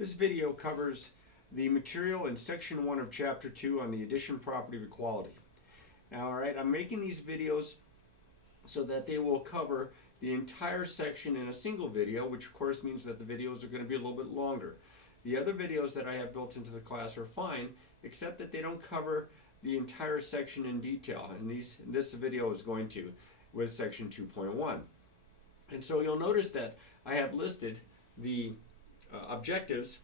This video covers the material in section 1 of chapter 2 on the addition property of equality. Now, alright, I'm making these videos so that they will cover the entire section in a single video, which of course means that the videos are going to be a little bit longer. The other videos that I have built into the class are fine, except that they don't cover the entire section in detail, and this video is going to with section 2.1. And so you'll notice that I have listed the objectives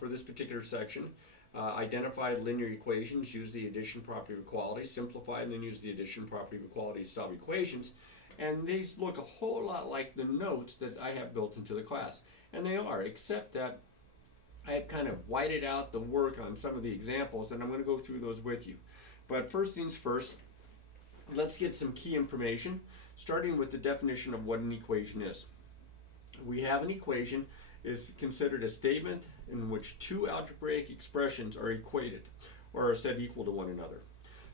for this particular section. Identify linear equations, use the addition property of equality, simplify and then use the addition property of equality to solve equations. And these look a whole lot like the notes that I have built into the class. And they are, except that I have kind of whited out the work on some of the examples, and I'm going to go through those with you. But first things first, let's get some key information, starting with the definition of what an equation is. We have an equation is considered a statement in which two algebraic expressions are equated or are said equal to one another.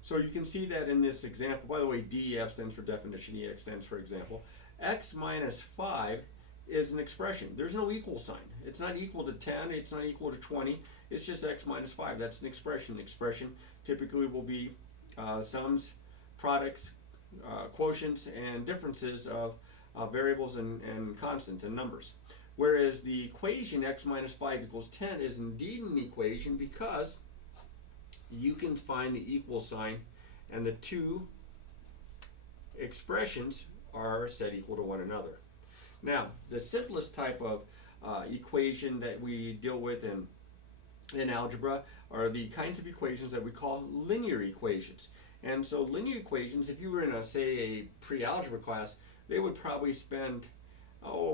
So you can see that in this example. By the way, DEF stands for definition, EX stands for example. X minus 5 is an expression. There's no equal sign. It's not equal to 10, it's not equal to 20, it's just X minus 5. That's an expression. The expression typically will be sums, products, quotients, and differences of variables and constants and numbers. Whereas the equation x minus 5 equals 10 is indeed an equation because you can find the equal sign and the two expressions are said equal to one another. Now, the simplest type of equation that we deal with in algebra are the kinds of equations that we call linear equations. And so linear equations, if you were in a, say, a pre-algebra class, they would probably spend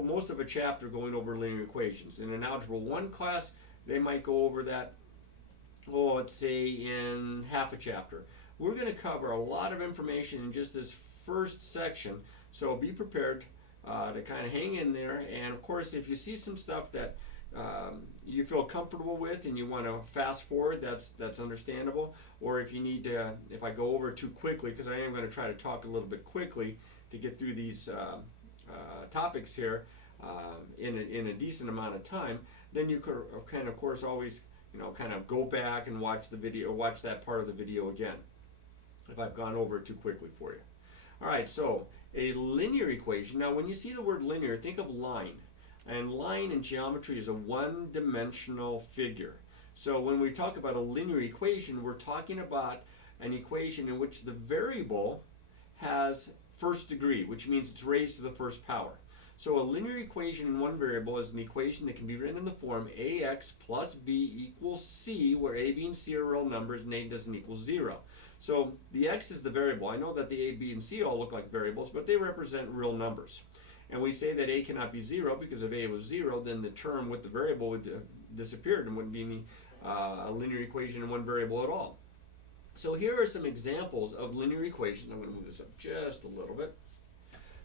most of a chapter going over linear equations. In an Algebra 1 class, they might go over that, let's say in half a chapter. We're going to cover a lot of information in just this first section, so be prepared to kind of hang in there. And of course, if you see some stuff that you feel comfortable with and you want to fast forward, that's understandable. Or if you need to, if I go over too quickly, because I am going to try to talk a little bit quickly to get through these topics here in a decent amount of time, then you can of course always kind of go back and watch the video, watch that part of the video again if I've gone over it too quickly for you. Alright, so a linear equation. Now when you see the word linear, think of line. And line in geometry is a one-dimensional figure. So when we talk about a linear equation, we're talking about an equation in which the variable has first degree, which means it's raised to the first power. So a linear equation in one variable is an equation that can be written in the form ax plus b equals c, where a, b, and c are real numbers and a doesn't equal 0. So the x is the variable. I know that the a, b, and c all look like variables, but they represent real numbers. And we say that a cannot be 0 because if a was 0, then the term with the variable would disappear and wouldn't be any a linear equation in one variable at all. So here are some examples of linear equations. I'm going to move this up just a little bit.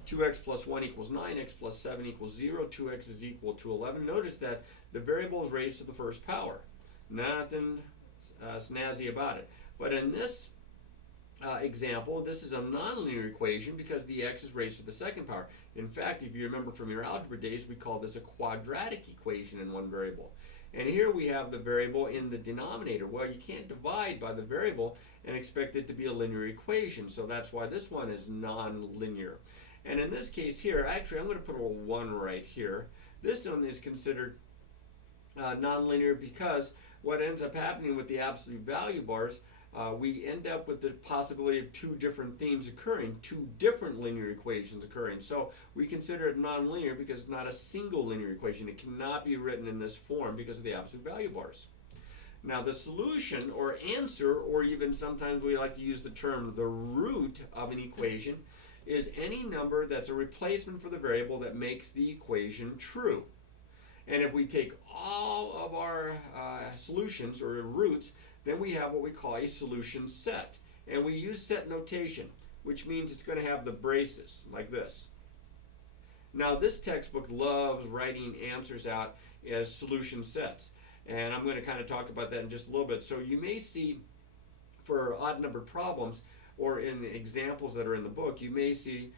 2x plus 1 equals 9, x plus 7 equals 0, 2x is equal to 11. Notice that the variable is raised to the first power. Nothing snazzy about it. But in this example, this is a nonlinear equation because the x is raised to the second power. In fact, if you remember from your algebra days, we call this a quadratic equation in one variable. And here we have the variable in the denominator. Well, you can't divide by the variable and expect it to be a linear equation, so that's why this one is non-linear. And in this case here, actually I'm going to put a 1 right here. This one is considered non-linear because what ends up happening with the absolute value bars, we end up with the possibility of two different themes occurring, two different linear equations occurring. So we consider it non-linear because it's not a single linear equation. It cannot be written in this form because of the absolute value bars. Now the solution or answer, or even sometimes we like to use the term the root of an equation, is any number that's a replacement for the variable that makes the equation true. And if we take all of our solutions or roots, then we have what we call a solution set. And we use set notation, which means it's going to have the braces like this. Now this textbook loves writing answers out as solution sets. And I'm going to kind of talk about that in just a little bit. So you may see for odd numbered problems, or in the examples that are in the book, you may see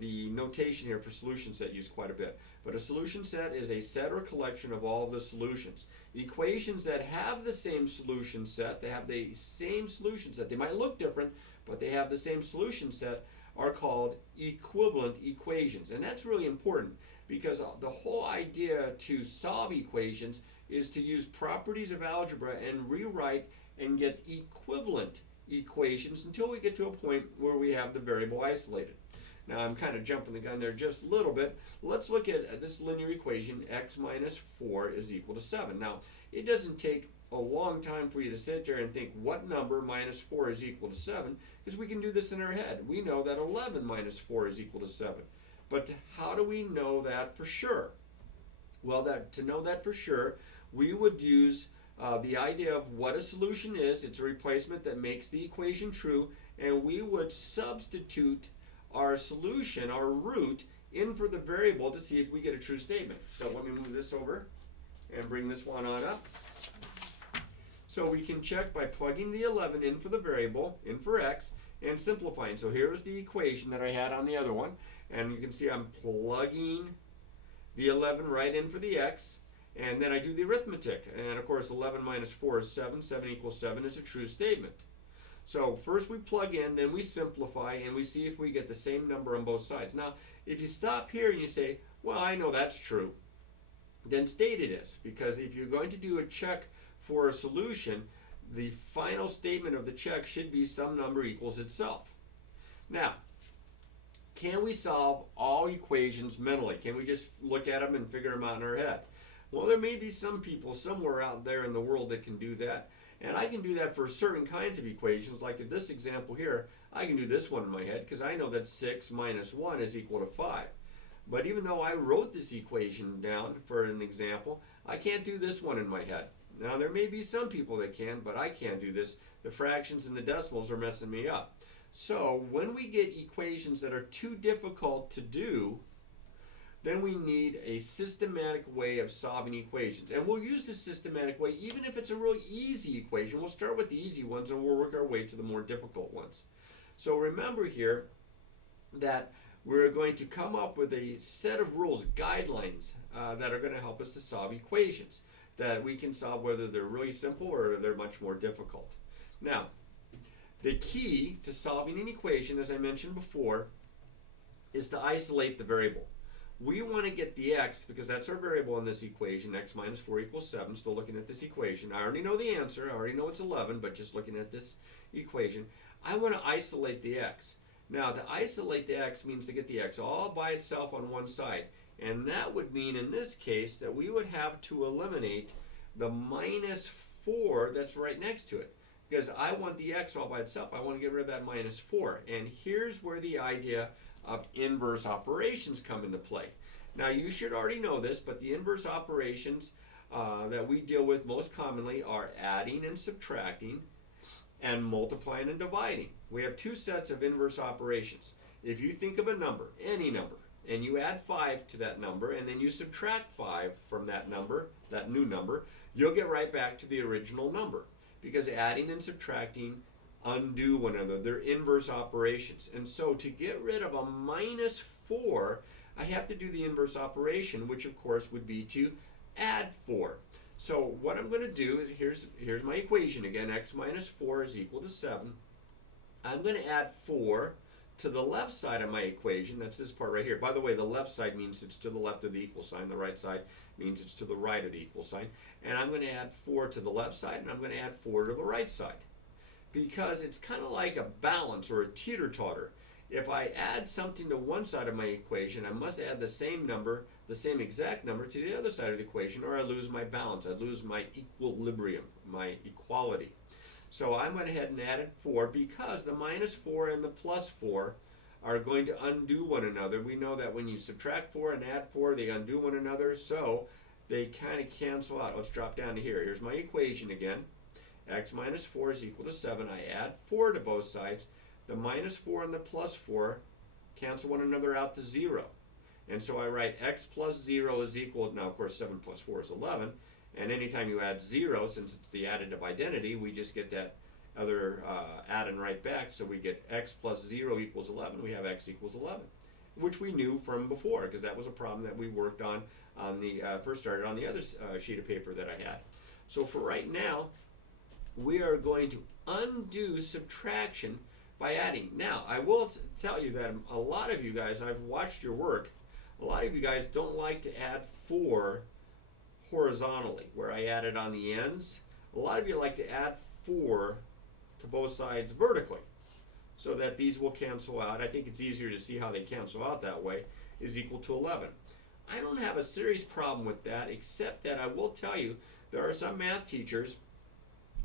the notation here for solution set used quite a bit. But a solution set is a set or collection of all of the solutions. Equations that have the same solution set, they have the same solution set, they might look different, but they have the same solution set, are called equivalent equations. And that's really important because the whole idea to solve equations is to use properties of algebra and rewrite and get equivalent equations until we get to a point where we have the variable isolated. Now I'm kind of jumping the gun there just a little bit. Let's look at this linear equation, x minus 4 is equal to 7. Now it doesn't take a long time for you to sit there and think what number minus 4 is equal to 7, because we can do this in our head. We know that 11 minus 4 is equal to 7. But how do we know that for sure? Well, to know that for sure, we would use the idea of what a solution is. It's a replacement that makes the equation true, and we would substitute our solution, our root, in for the variable to see if we get a true statement. So let me move this over and bring this one on up. So we can check by plugging the 11 in for the variable, in for x, and simplifying. So here is the equation that I had on the other one, and you can see I'm plugging the 11 right in for the x, and then I do the arithmetic. And of course 11 minus 4 is 7, 7 equals 7 is a true statement. So first we plug in, then we simplify, and we see if we get the same number on both sides. Now, if you stop here and you say, well, I know that's true, then state it is. Because if you're going to do a check for a solution, the final statement of the check should be some number equals itself. Now, can we solve all equations mentally? Can we just look at them and figure them out in our head? Well, there may be some people somewhere out there in the world that can do that. And I can do that for certain kinds of equations. Like in this example here, I can do this one in my head because I know that 6 minus 1 is equal to 5. But even though I wrote this equation down for an example, I can't do this one in my head. Now there may be some people that can, but I can't do this. The fractions and the decimals are messing me up. So when we get equations that are too difficult to do, then we need a systematic way of solving equations. And we'll use this systematic way even if it's a really easy equation. We'll start with the easy ones and we'll work our way to the more difficult ones. So remember here that we're going to come up with a set of rules, guidelines, that are going to help us to solve equations that we can solve whether they're really simple or they're much more difficult. Now, the key to solving an equation, as I mentioned before, is to isolate the variable. We want to get the x, because that's our variable in this equation, x minus 4 equals 7. Still looking at this equation. I already know the answer. I already know it's 11, but just looking at this equation, I want to isolate the x. Now, to isolate the x means to get the x all by itself on one side. And that would mean, in this case, that we would have to eliminate the minus 4 that's right next to it. Because I want the x all by itself. I want to get rid of that minus 4. And here's where the idea of inverse operations come into play. Now you should already know this, but the inverse operations that we deal with most commonly are adding and subtracting and multiplying and dividing. We have two sets of inverse operations. If you think of a number, any number, and you add 5 to that number and then you subtract 5 from that number, that new number, you'll get right back to the original number, because adding and subtracting undo one another. They're inverse operations. And so to get rid of a minus 4, I have to do the inverse operation, which of course would be to add 4. So what I'm going to do is, here's my equation again. X minus 4 is equal to 7. I'm going to add 4 to the left side of my equation. That's this part right here. By the way, the left side means it's to the left of the equal sign. The right side means it's to the right of the equal sign. And I'm going to add 4 to the left side, and I'm going to add 4 to the right side. Because it's kind of like a balance or a teeter-totter. If I add something to one side of my equation, I must add the same number, the same exact number to the other side of the equation, or I lose my balance. I lose my equilibrium, my equality. So I went ahead and added 4 because the minus 4 and the plus 4 are going to undo one another. We know that when you subtract 4 and add 4, they undo one another, so they kind of cancel out. Let's drop down to here. Here's my equation again. X minus 4 is equal to 7. I add 4 to both sides. The minus 4 and the plus 4 cancel one another out to 0. And so I write x plus 0 is equal, now of course 7 plus 4 is 11. And anytime you add 0, since it's the additive identity, we just get that other add-in right back. So we get x plus 0 equals 11. We have x equals 11. which we knew from before because that was a problem that we worked on the first started on the other sheet of paper that I had. So for right now, we are going to undo subtraction by adding. Now, I will tell you that a lot of you guys, I've watched your work, a lot of you guys don't like to add 4 horizontally, where I add it on the ends. A lot of you like to add 4 to both sides vertically, so that these will cancel out. I think it's easier to see how they cancel out that way, is equal to 11. I don't have a serious problem with that, except that I will tell you there are some math teachers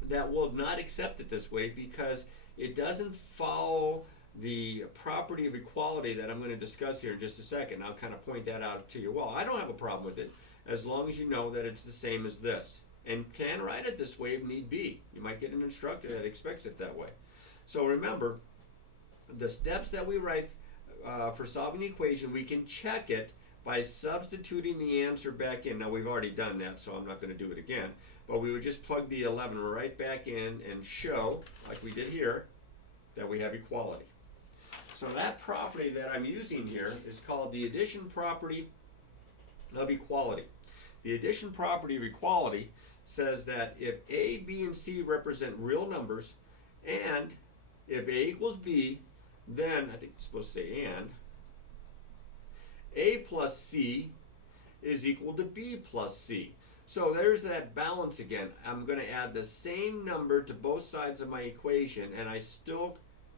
that will not accept it this way because it doesn't follow the property of equality that I'm going to discuss here in just a second. I'll kind of point that out to you. Well, I don't have a problem with it as long as you know that it's the same as this, and can write it this way if need be. You might get an instructor that expects it that way. So remember, the steps that we write for solving the equation, we can check it by substituting the answer back in. Now we've already done that, so I'm not going to do it again. But we would just plug the 11 right back in and show, like we did here, that we have equality. So that property that I'm using here is called the addition property of equality. The addition property of equality says that if A, B, and C represent real numbers, and if A equals B, then, I think it's supposed to say and, A plus C is equal to B plus C. So there's that balance again. I'm going to add the same number to both sides of my equation, and I still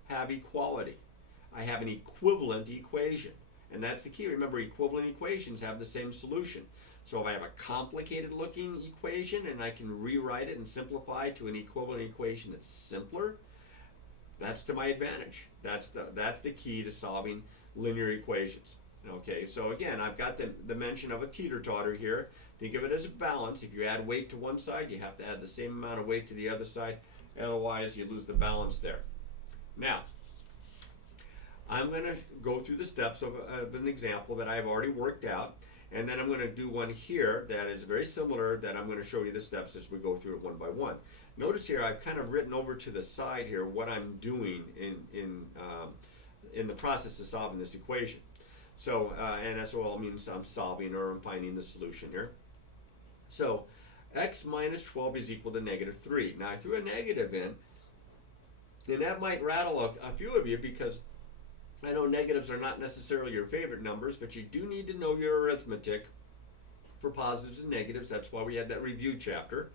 have equality. I have an equivalent equation, and that's the key. Remember, equivalent equations have the same solution. So if I have a complicated looking equation and I can rewrite it and simplify to an equivalent equation that's simpler, that's to my advantage. That's the key to solving linear equations. Okay, so again, I've got the mention of a teeter-totter here. Think of it as a balance. If you add weight to one side, you have to add the same amount of weight to the other side. Otherwise, you lose the balance there. Now, I'm going to go through the steps of an example that I've already worked out, and then I'm going to do one here that is very similar that I'm going to show you the steps as we go through it one by one. Notice here I've kind of written over to the side here what I'm doing in the process of solving this equation. So, and SOL means I'm solving or I'm finding the solution here. So, x minus 12 is equal to negative 3. Now, I threw a negative in, and that might rattle a few of you because I know negatives are not necessarily your favorite numbers, but you do need to know your arithmetic for positives and negatives. That's why we had that review chapter,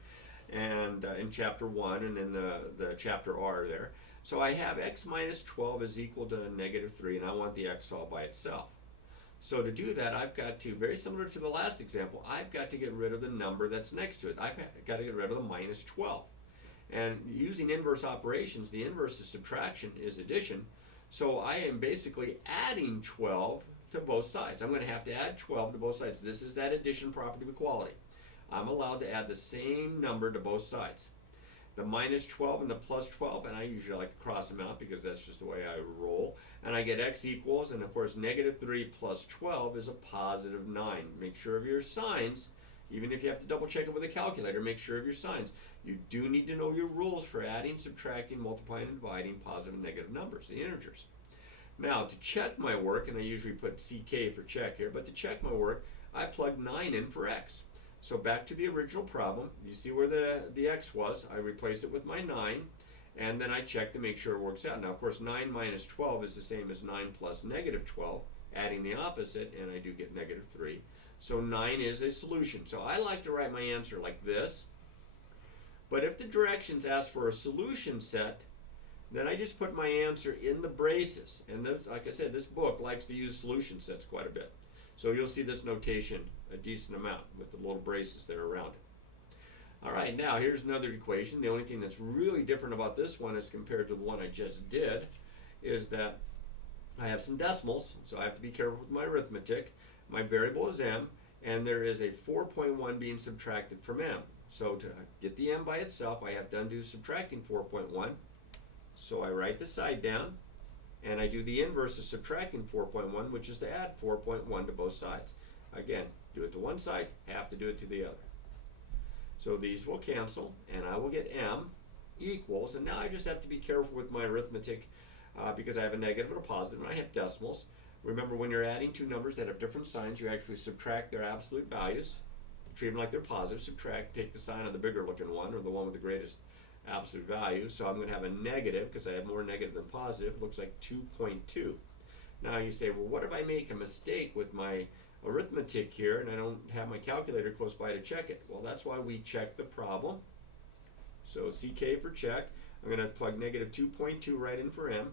and in chapter 1 and in the chapter R there. So I have x minus 12 is equal to negative 3, and I want the x all by itself. So to do that, I've got to, very similar to the last example, I've got to get rid of the number that's next to it. I've got to get rid of the minus 12. And using inverse operations, the inverse of subtraction is addition. So I am basically adding 12 to both sides. I'm going to have to add 12 to both sides. This is that addition property of equality. I'm allowed to add the same number to both sides. The minus 12 and the plus 12, and I usually like to cross them out because that's just the way I roll. And I get x equals, and of course negative 3 plus 12 is a positive 9. Make sure of your signs. Even if you have to double check it with a calculator, make sure of your signs. You do need to know your rules for adding, subtracting, multiplying, and dividing positive and negative numbers, the integers. Now, to check my work, and I usually put CK for check here, but to check my work, I plug 9 in for x. So back to the original problem, you see where the x was, I replace it with my 9, and then I check to make sure it works out. Now, of course, 9 minus 12 is the same as 9 plus negative 12, adding the opposite, and I do get negative 3. So 9 is a solution. So I like to write my answer like this. But if the directions ask for a solution set, then I just put my answer in the braces. And this, like I said, this book likes to use solution sets quite a bit. So you'll see this notation a decent amount with the little braces there around it. All right, now here's another equation. The only thing that's really different about this one as compared to the one I just did is that I have some decimals, so I have to be careful with my arithmetic. My variable is m, and there is a 4.1 being subtracted from m. So to get the m by itself, I have to undo subtracting 4.1. So I write the side down, and I do the inverse of subtracting 4.1, which is to add 4.1 to both sides. Again, do it to one side, have to do it to the other. So these will cancel, and I will get m equals, and now I just have to be careful with my arithmetic because I have a negative and a positive, and I have decimals. Remember, when you're adding two numbers that have different signs, you actually subtract their absolute values, treat them like they're positive, subtract, take the sign of the bigger looking one, or the one with the greatest absolute value. So I'm going to have a negative, because I have more negative than positive. It looks like 2.2. Now you say, well, what if I make a mistake with my arithmetic here and I don't have my calculator close by to check it? Well, that's why we check the problem. So CK for check. I'm going to plug negative 2.2 right in for M.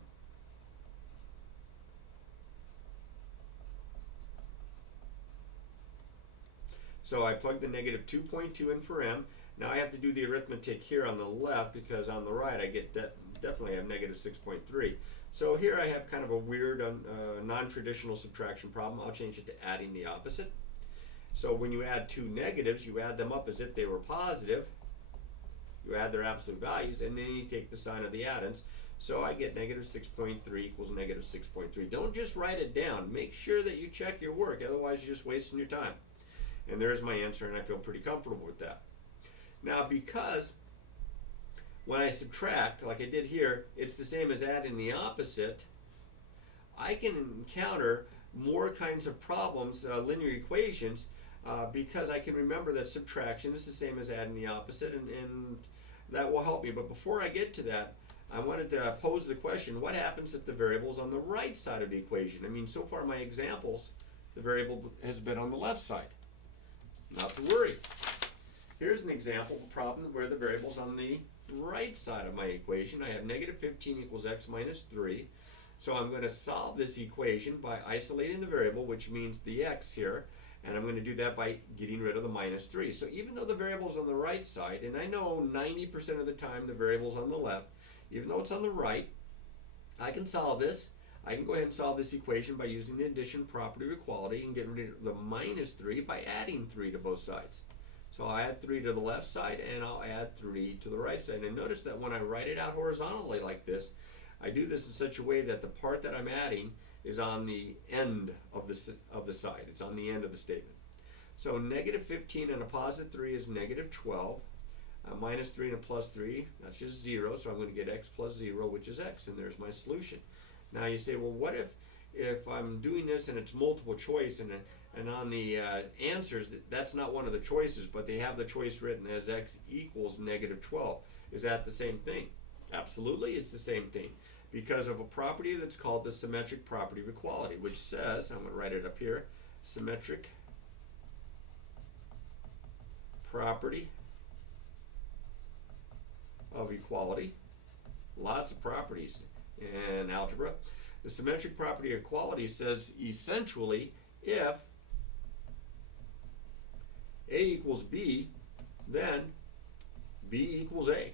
So I plug the negative 2.2 in for M. Now I have to do the arithmetic here on the left, because on the right I get definitely have negative 6.3. So here I have kind of a weird non-traditional subtraction problem. I'll change it to adding the opposite. So when you add two negatives, you add them up as if they were positive. You add their absolute values, and then you take the sign of the addends. So I get negative 6.3 equals negative 6.3. Don't just write it down. Make sure that you check your work. Otherwise, you're just wasting your time. And there's my answer, and I feel pretty comfortable with that. Now, because when I subtract, like I did here, it's the same as adding the opposite, I can encounter more kinds of problems, linear equations, because I can remember that subtraction is the same as adding the opposite, and that will help me. But before I get to that, I wanted to pose the question, what happens if the variable is on the right side of the equation? I mean, so far my examples, the variable has been on the left side. Not to worry. Here's an example of a problem where the variable's on the right side of my equation. I have negative 15 equals x minus 3. So I'm going to solve this equation by isolating the variable, which means the x here, and I'm going to do that by getting rid of the minus 3. So even though the variable's on the right side, and I know 90% of the time the variable's on the left, even though it's on the right, I can solve this. I can go ahead and solve this equation by using the addition property of equality and get rid of the minus 3 by adding 3 to both sides. So I'll add 3 to the left side, and I'll add 3 to the right side. And notice that when I write it out horizontally like this, I do this in such a way that the part that I'm adding is on the end of the side. It's on the end of the statement. So negative 15 and a positive 3 is negative 12. Minus 3 and a plus 3, that's just 0. So I'm going to get x plus 0, which is x, and there's my solution. Now you say, well, what if I'm doing this and it's multiple choice, and on the answers, that's not one of the choices, but they have the choice written as x equals negative 12. Is that the same thing? Absolutely, it's the same thing, because of a property that's called the symmetric property of equality, which says, I'm going to write it up here, symmetric property of equality. Lots of properties in algebra. The symmetric property of equality says essentially if A equals B, then B equals A.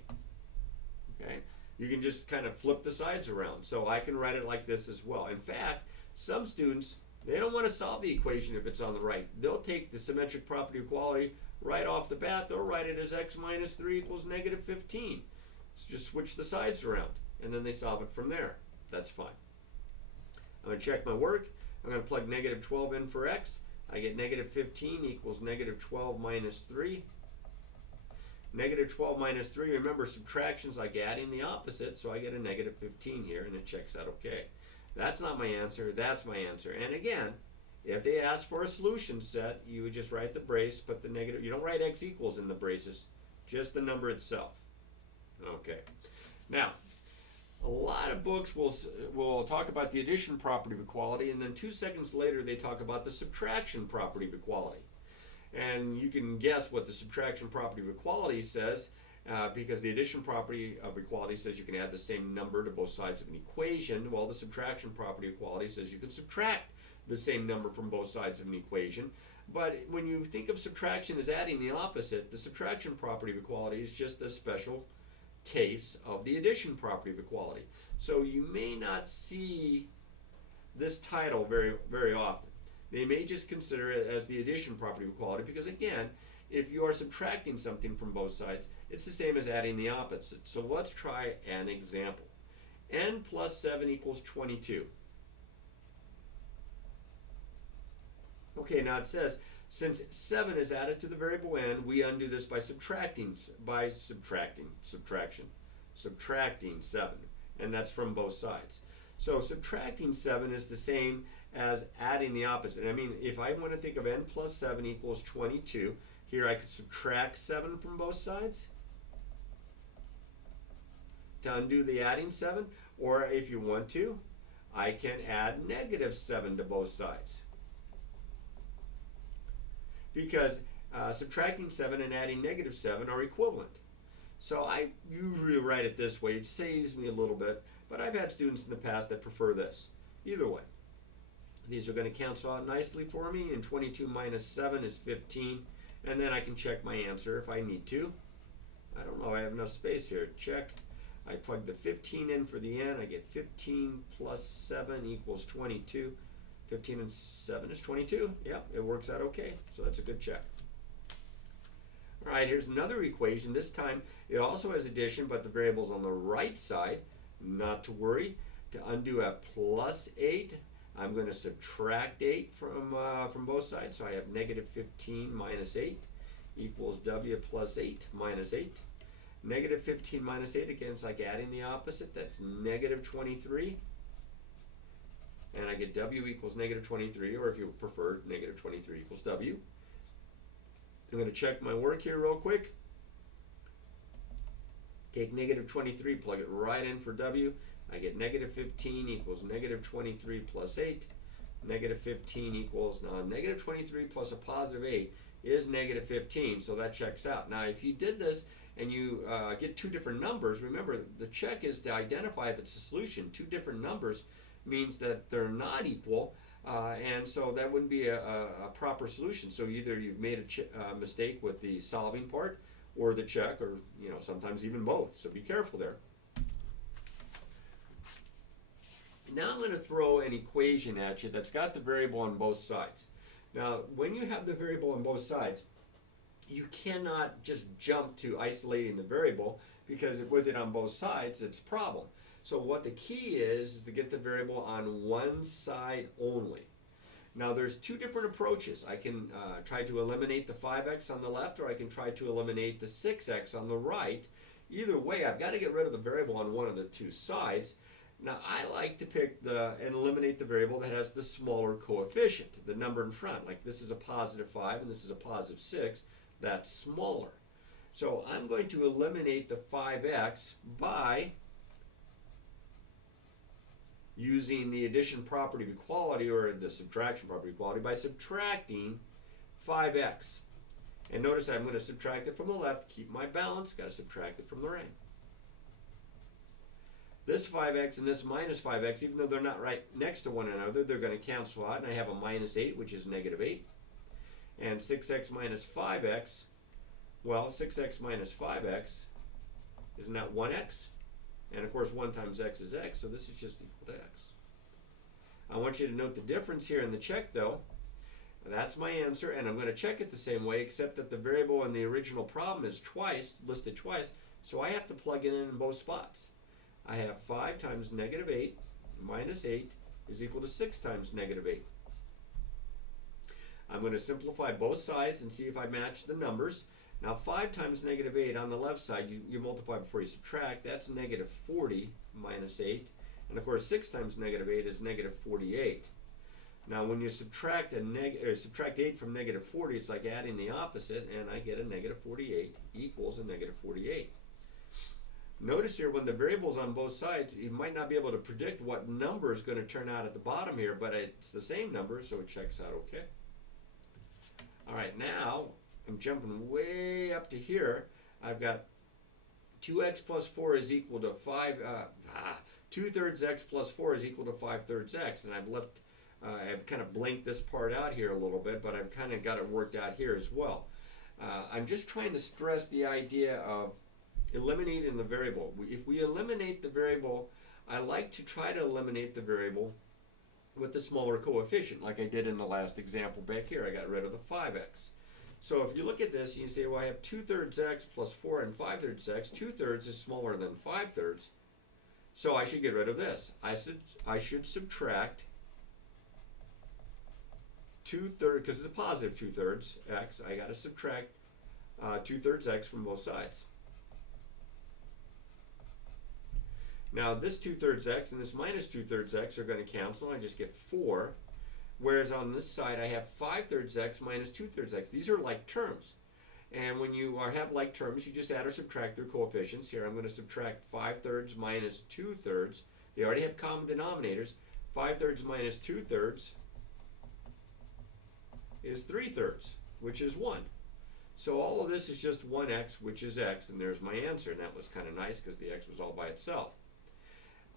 Okay? You can just kind of flip the sides around. So I can write it like this as well. In fact, some students, they don't want to solve the equation if it's on the right. They'll take the symmetric property of equality right off the bat. They'll write it as x minus 3 equals negative 15. So just switch the sides around, and then they solve it from there. That's fine. I'm going to check my work. I'm going to plug negative 12 in for x. I get negative 15 equals negative 12 minus 3. Negative 12 minus 3, remember subtraction's like adding the opposite, so I get a negative 15 here, and it checks out okay. That's not my answer, that's my answer. And again, if they ask for a solution set, you would just write the brace, put the negative, you don't write x equals in the braces, just the number itself. Okay. Now, a lot of books will talk about the addition property of equality, and then 2 seconds later they talk about the subtraction property of equality. And you can guess what the subtraction property of equality says, because the addition property of equality says you can add the same number to both sides of an equation. Well, the subtraction property of equality says you can subtract the same number from both sides of an equation. But when you think of subtraction as adding the opposite, the subtraction property of equality is just a special case of the addition property of equality. So you may not see this title very, very often. They may just consider it as the addition property of equality, because again, if you are subtracting something from both sides, it's the same as adding the opposite. So let's try an example. N plus 7 equals 22. Okay, now it says, since 7 is added to the variable n, we undo this by subtracting 7, and that's from both sides. So subtracting 7 is the same as adding the opposite. I mean, if I want to think of n plus 7 equals 22, here I could subtract 7 from both sides to undo the adding 7, or if you want to, I can add negative 7 to both sides. Because subtracting 7 and adding negative 7 are equivalent. So I usually write it this way. It saves me a little bit, but I've had students in the past that prefer this. Either way, these are going to cancel out nicely for me, and 22 minus 7 is 15, and then I can check my answer if I need to. I don't know, I have enough space here. Check. I plug the 15 in for the n. I get 15 plus 7 equals 22. 15 and 7 is 22. Yep, it works out okay. So that's a good check. All right, here's another equation. This time it also has addition, but the variable's on the right side. Not to worry. To undo a plus 8, I'm going to subtract 8 from both sides. So I have negative 15 minus 8 equals w plus 8 minus 8. Negative 15 minus 8, again, it's like adding the opposite. That's negative 23. And I get w equals negative 23, or if you prefer, negative 23 equals w. I'm going to check my work here real quick. Take negative 23, plug it right in for w. I get negative 15 equals negative 23 plus 8. Negative 15 equals, now negative 23 plus a positive 8 is negative 15, so that checks out. Now if you did this and you get two different numbers, remember the check is to identify if it's a solution. Two different numbers means that they're not equal, and so that wouldn't be a proper solution. So either you've made a mistake with the solving part or the check, or sometimes even both, so be careful there. Now I'm going to throw an equation at you that's got the variable on both sides. Now when you have the variable on both sides, you cannot just jump to isolating the variable, because with it on both sides it's a problem. So what the key is to get the variable on one side only. Now there's two different approaches. I can try to eliminate the 5x on the left, or I can try to eliminate the 6x on the right. Either way, I've got to get rid of the variable on one of the two sides. Now I like to pick and eliminate the variable that has the smaller coefficient, the number in front. Like this is a positive 5 and this is a positive 6. That's smaller. So I'm going to eliminate the 5x by using the addition property of equality, or the subtraction property of equality, by subtracting 5x. And notice I'm going to subtract it from the left, keep my balance, got to subtract it from the right. This 5x and this minus 5x, even though they're not right next to one another, they're going to cancel out, and I have a minus 8, which is negative 8. And 6x minus 5x, well, 6x minus 5x, isn't that 1x? And of course 1 times x is x, so this is just equal to x. I want you to note the difference here in the check though. That's my answer, and I'm going to check it the same way, except that the variable in the original problem is listed twice, so I have to plug it in both spots. I have 5 times negative 8 minus 8 is equal to 6 times negative 8. I'm going to simplify both sides and see if I match the numbers. Now 5 times negative 8 on the left side, you multiply before you subtract, that's negative 40 minus 8. And of course 6 times negative 8 is negative 48. Now when you subtract 8 from negative 40, it's like adding the opposite, and I get a negative 48 equals a negative 48. Notice here when the variable's on both sides, you might not be able to predict what number is going to turn out at the bottom here, but it's the same number, so it checks out okay. All right, now I'm jumping way up to here. I've got 2x plus 4 is equal to 2/3 x plus 4 is equal to 5/3 x, and I've kind of blanked this part out here a little bit, but I've kind of got it worked out here as well. I'm just trying to stress the idea of eliminating the variable. If we eliminate the variable, I like to try to eliminate the variable with the smaller coefficient, like I did in the last example back here. I got rid of the 5x. So if you look at this, you say, well, I have 2/3 x plus 4 and 5/3 x. 2/3 is smaller than 5/3, so I should get rid of this. I should subtract 2/3, because it's a positive 2/3 x. I got to subtract 2/3 x from both sides. Now this 2/3 x and this minus 2/3 x are going to cancel. I just get 4. Whereas on this side, I have 5/3 x minus 2/3 x. These are like terms. And when you have like terms, you just add or subtract their coefficients. Here, I'm going to subtract 5/3 minus 2/3. They already have common denominators. 5/3 minus 2/3 is 3/3, which is 1. So all of this is just 1x, which is x, and there's my answer. And that was kind of nice because the x was all by itself.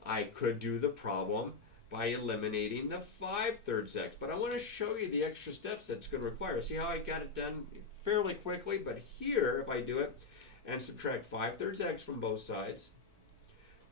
I could do the problem by eliminating the 5/3 x, but I want to show you the extra steps that's going to require. See how I got it done fairly quickly? But here, if I do it and subtract 5/3 x from both sides,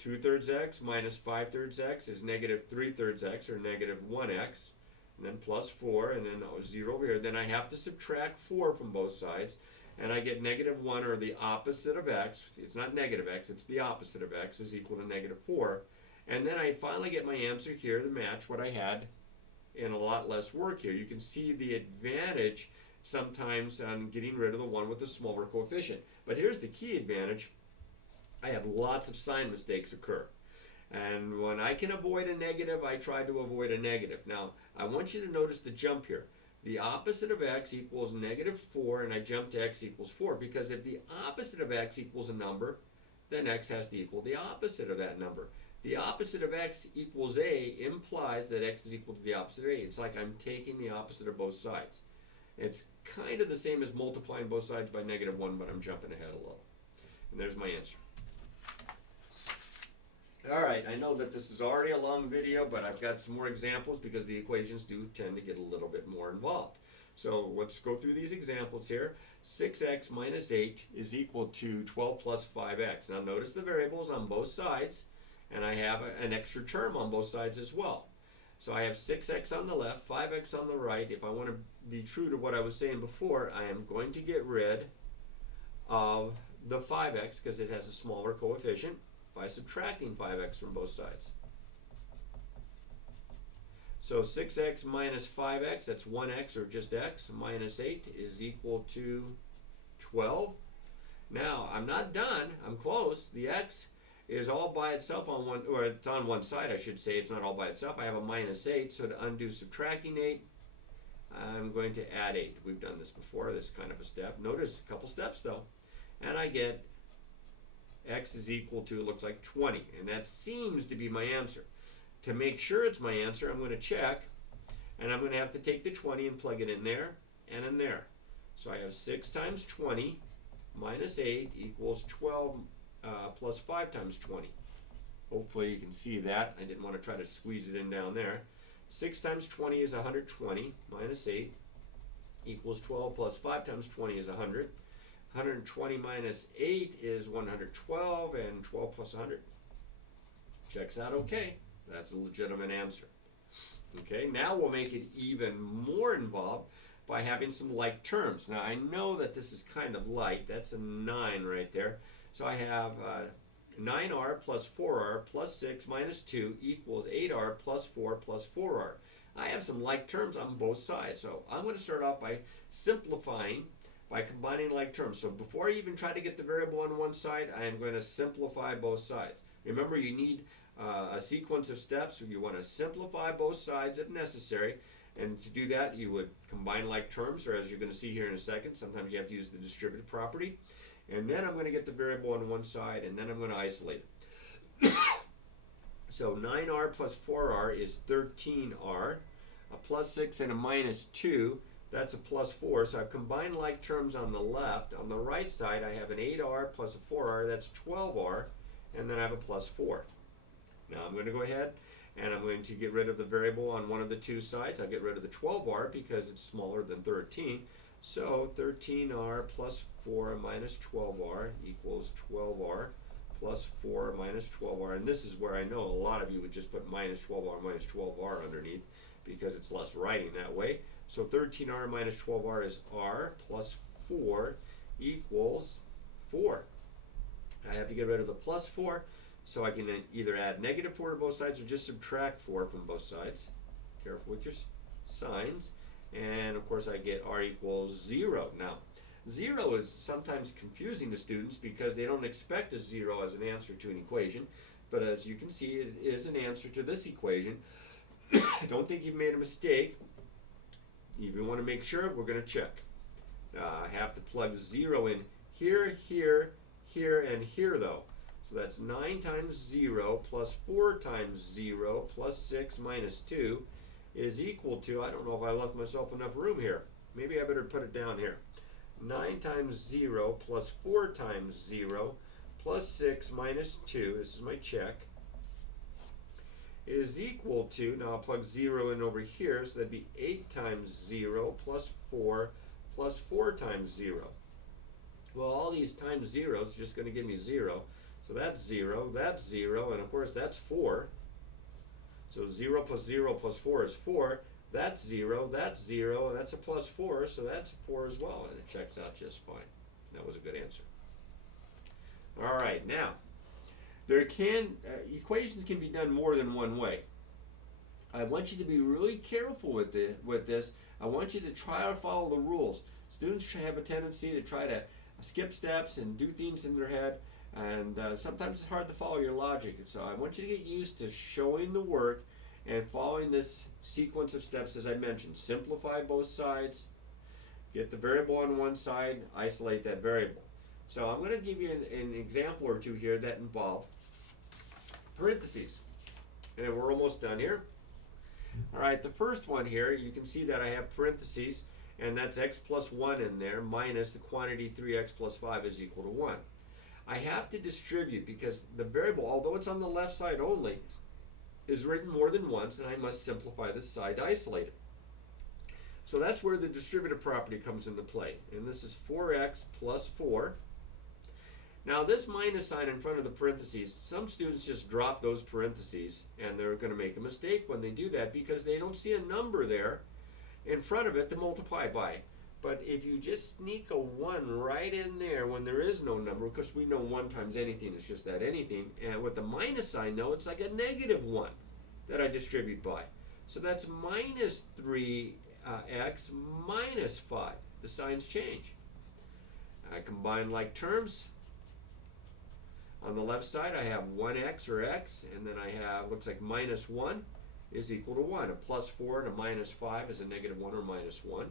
2/3 x minus 5/3 x is negative 3/3 x, or negative 1x, and then plus 4, and then 0 over here. Then I have to subtract 4 from both sides, and I get negative 1, or the opposite of x. It's not negative x, it's the opposite of x, is equal to negative 4. And then I finally get my answer here to match what I had in a lot less work here. You can see the advantage sometimes on getting rid of the one with the smaller coefficient. But here's the key advantage. I have lots of sign mistakes occur. And when I can avoid a negative, I try to avoid a negative. Now, I want you to notice the jump here. The opposite of x equals negative 4, and I jump to x equals 4, because if the opposite of x equals a number, then x has to equal the opposite of that number. The opposite of x equals a implies that x is equal to the opposite of a. It's like I'm taking the opposite of both sides. It's kind of the same as multiplying both sides by negative 1, but I'm jumping ahead a little. And there's my answer. All right, I know that this is already a long video, but I've got some more examples because the equations do tend to get a little bit more involved. So let's go through these examples here. 6x minus 8 is equal to 12 plus 5x. Now notice the variables on both sides, and I have an extra term on both sides as well. So I have 6x on the left, 5x on the right. If I want to be true to what I was saying before, I am going to get rid of the 5x because it has a smaller coefficient by subtracting 5x from both sides. So 6x minus 5x, that's 1x or just x, minus 8 is equal to 12. Now, I'm not done. I'm close. The x is all by itself on one, or it's on one side, I should say. It's not all by itself. I have a minus 8, so to undo subtracting 8, I'm going to add 8. We've done this before, this kind of a step. Notice a couple steps though. And I get x is equal to, it looks like 20, and that seems to be my answer. To make sure it's my answer, I'm going to check, and I'm going to have to take the 20 and plug it in there and in there. So I have 6 times 20 minus 8 equals 12 plus 5 times 20. Hopefully you can see that. I didn't want to try to squeeze it in down there. 6 times 20 is 120 minus 8 equals 12 plus 5 times 20 is 100. 120 minus 8 is 112, and 12 plus 100 checks out okay. That's a legitimate answer. Okay, now we'll make it even more involved by having some like terms. Now I know that this is kind of light. That's a 9 right there. So I have 9r plus 4r plus 6 minus 2 equals 8r plus 4 plus 4r. I have some like terms on both sides. So I'm going to start off by simplifying by combining like terms. So before I even try to get the variable on one side, I am going to simplify both sides. Remember, you need a sequence of steps. So you want to simplify both sides if necessary. And to do that, you would combine like terms, or as you're going to see here in a second, sometimes you have to use the distributive property. And then I'm going to get the variable on one side, and then I'm going to isolate it. So 9r plus 4r is 13r. A plus 6 and a minus 2, that's a plus 4. So I've combined like terms on the left. On the right side, I have an 8r plus a 4r, that's 12r. And then I have a plus 4. Now I'm going to go ahead and I'm going to get rid of the variable on one of the two sides. I'll get rid of the 12r because it's smaller than 13. So 13r plus 4 minus 12r equals 12r plus 4 minus 12r. And this is where I know a lot of you would just put minus 12r underneath because it's less writing that way. So 13r minus 12r is r plus 4 equals 4. I have to get rid of the plus 4, so I can either add negative 4 to both sides or just subtract 4 from both sides. Careful with your signs. And of course I get r equals 0. Now, 0 is sometimes confusing to students because they don't expect a 0 as an answer to an equation. But as you can see, it is an answer to this equation. I don't think you've made a mistake. if you want to make sure, we're going to check. I have to plug 0 in here, here, here, and here though. So that's 9 times 0 plus 4 times 0 plus 6 minus 2 is equal to, I don't know if I left myself enough room here. Maybe I better put it down here. 9 times 0 plus 4 times 0 plus 6 minus 2, this is my check, is equal to, now I'll plug 0 in over here, so that'd be 8 times 0 plus 4 plus 4 times 0. Well, all these times 0 is just going to give me 0. So that's 0, and of course that's 4. So 0 plus 0 plus 4 is 4. That's 0, and that's a plus 4, so that's 4 as well, and it checks out just fine. That was a good answer. All right, now, equations can be done more than one way. I want you to be really careful with this. I want you to try to follow the rules. Students have a tendency to try to skip steps and do things in their head, and sometimes it's hard to follow your logic. So I want you to get used to showing the work and following this sequence of steps as I mentioned. Simplify both sides, get the variable on one side, isolate that variable. So I'm going to give you an example or two here that involve parentheses. And we're almost done here. All right, the first one here, you can see that I have parentheses, and that's x plus 1 in there, minus the quantity 3x plus 5 is equal to 1. I have to distribute because the variable, although it's on the left side only, is written more than once, and I must simplify this side to isolate it. So that's where the distributive property comes into play. And this is 4x plus 4. Now this minus sign in front of the parentheses, some students just drop those parentheses, and they're going to make a mistake when they do that because they don't see a number there in front of it to multiply by. But if you just sneak a 1 right in there when there is no number, because we know 1 times anything is just that anything, and with the minus sign though, it's like a negative 1 that I distribute by. So that's minus 3x minus 5. The signs change. I combine like terms. On the left side I have 1x or x, and then I have, looks like minus 1 is equal to 1. A plus 4 and a minus 5 is a negative 1 or minus 1.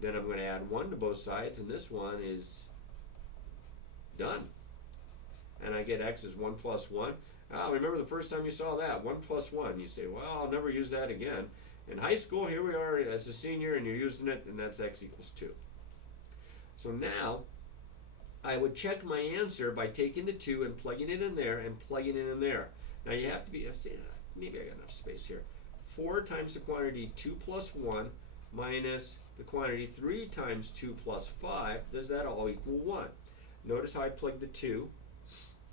Then I'm going to add 1 to both sides, and this one is done. And I get x is 1 plus 1. Remember the first time you saw that, 1 plus 1. You say, well, I'll never use that again. In high school, here we are as a senior, and you're using it, and that's x equals 2. So now, I would check my answer by taking the 2 and plugging it in there and plugging it in there. Now you have to be, maybe I got enough space here. 4 times the quantity 2 plus 1 minus the quantity 3 times 2 plus 5, does that all equal 1? Notice how I plug the 2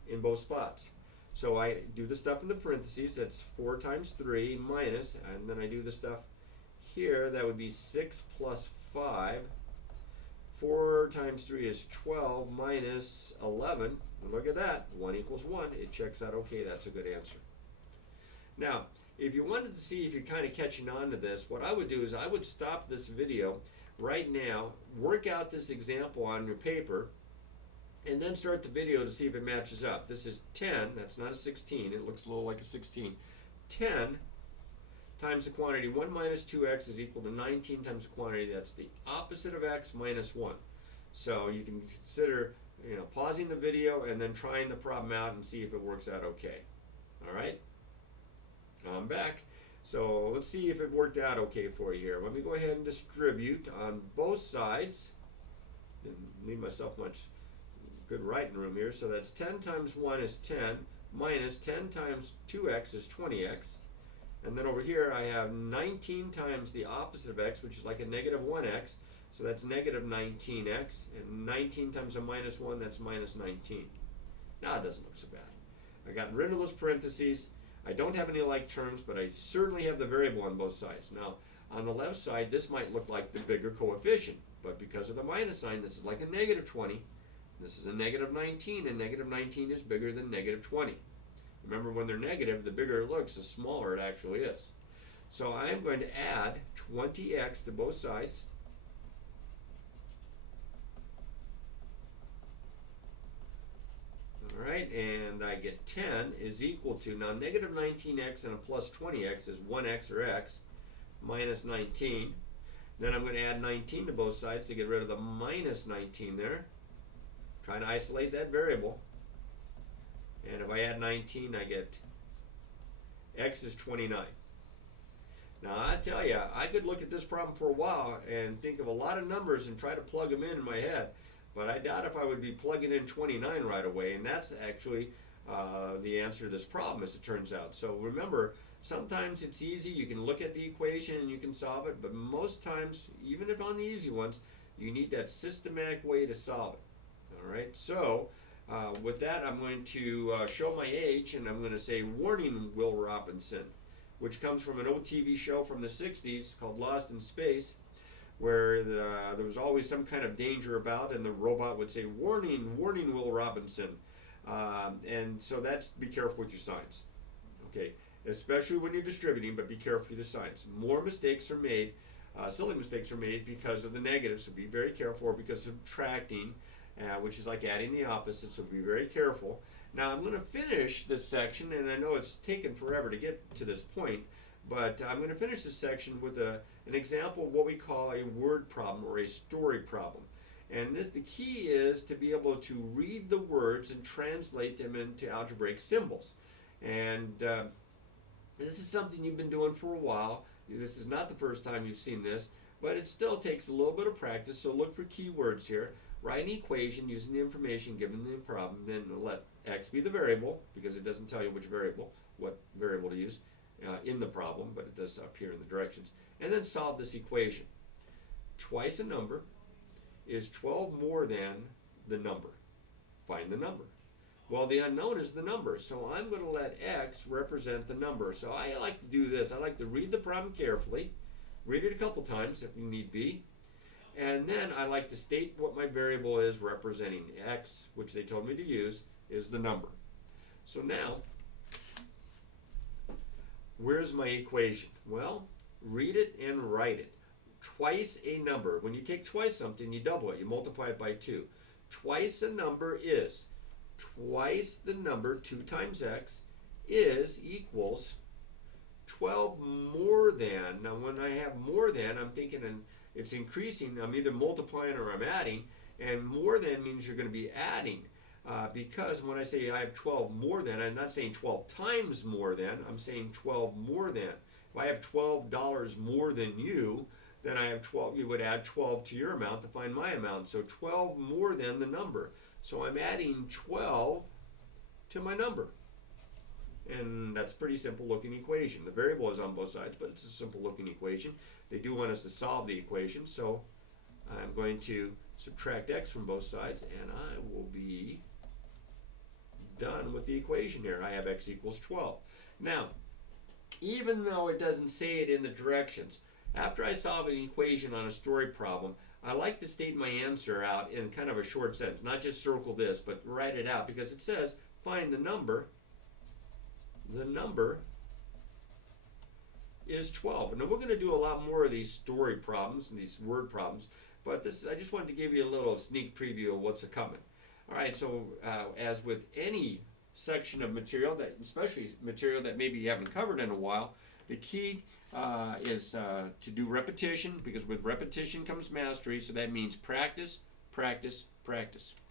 in both spots. So I do the stuff in the parentheses, that's 4 times 3 minus, and then I do the stuff here, that would be 6 plus 5. 4 times 3 is 12 minus 11, and look at that, 1 equals 1, it checks out okay, that's a good answer. Now, if you wanted to see if you're kind of catching on to this, what I would do is I would stop this video right now, work out this example on your paper, and then start the video to see if it matches up. This is 10, that's not a 16, it looks a little like a 16. 10 times the quantity 1 minus 2x is equal to 19 times the quantity, that's the opposite of x minus 1. So you can consider pausing the video and then trying the problem out and see if it works out okay. Alright? I'm back. So let's see if it worked out okay for you here. Let me go ahead and distribute on both sides. Didn't leave myself much good writing room here. So that's 10 times 1 is 10 minus 10 times 2x is 20x. And then over here I have 19 times the opposite of x, which is like a negative 1x. So that's negative 19x. And 19 times a minus 1, that's minus 19. Now it doesn't look so bad. I got rid of those parentheses. I don't have any like terms, but I certainly have the variable on both sides. Now, on the left side, this might look like the bigger coefficient, but because of the minus sign, this is like a negative 20. This is a negative 19, and negative 19 is bigger than negative 20. Remember, when they're negative, the bigger it looks, the smaller it actually is. So I am going to add 20x to both sides. Alright, and I get 10 is equal to, now negative 19x and a plus 20x is 1x or x minus 19. Then I'm going to add 19 to both sides to get rid of the minus 19 there. Trying to isolate that variable. And if I add 19, I get x is 29. Now I tell you, I could look at this problem for a while and think of a lot of numbers and try to plug them in my head, but I doubt if I would be plugging in 29 right away, and that's actually the answer to this problem, as it turns out. So remember, sometimes it's easy, you can look at the equation and you can solve it, but most times, even if on the easy ones, you need that systematic way to solve it. All right, so with that, I'm going to show my age, and I'm going to say, warning, Will Robinson, which comes from an old TV show from the 60s called Lost in Space, where there was always some kind of danger about, and the robot would say, warning, warning, Will Robinson. And so that's, be careful with your signs. Okay, especially when you're distributing, but be careful with the signs. More mistakes are made, silly mistakes are made because of the negative, so be very careful, or because of subtracting, which is like adding the opposite, so be very careful. Now I'm going to finish this section, and I know it's taken forever to get to this point, but I'm going to finish this section with an example of what we call a word problem or a story problem. And the key is to be able to read the words and translate them into algebraic symbols. And this is something you've been doing for a while. This is not the first time you've seen this, but it still takes a little bit of practice, so look for keywords here. Write an equation using the information given in the problem, then let x be the variable, because it doesn't tell you what variable to use in the problem, but it does up here in the directions. And then solve this equation. Twice a number is 12 more than the number. Find the number. Well, the unknown is the number, so I'm going to let x represent the number. So I like to do this. I like to read the problem carefully, read it a couple times if need be, and then I like to state what my variable is representing. X, which they told me to use, is the number. So now, where's my equation? Well, read it and write it. Twice a number. When you take twice something, you double it. You multiply it by 2. Twice a number is twice the number, 2 times x, is equals 12 more than. Now when I have more than, I'm thinking it's increasing. I'm either multiplying or I'm adding, and more than means you're going to be adding. Because when I say I have 12 more than, I'm not saying 12 times more than, I'm saying 12 more than. If I have $12 more than you, then I have 12, you would add 12 to your amount to find my amount. So 12 more than the number. So I'm adding 12 to my number. And that's a pretty simple looking equation. The variable is on both sides, but it's a simple looking equation. They do want us to solve the equation, so I'm going to subtract x from both sides, and I will be done with the equation here. I have x equals 12. Now, even though it doesn't say it in the directions, after I solve an equation on a story problem, I like to state my answer out in kind of a short sentence, not just circle this, but write it out, because it says find the number. The number is 12. And then we're going to do a lot more of these story problems and these word problems, but this, I just wanted to give you a little sneak preview of what's coming. All right, so as with any section of material, that especially material that maybe you haven't covered in a while, the key is to do repetition, because with repetition comes mastery, so that means practice, practice, practice.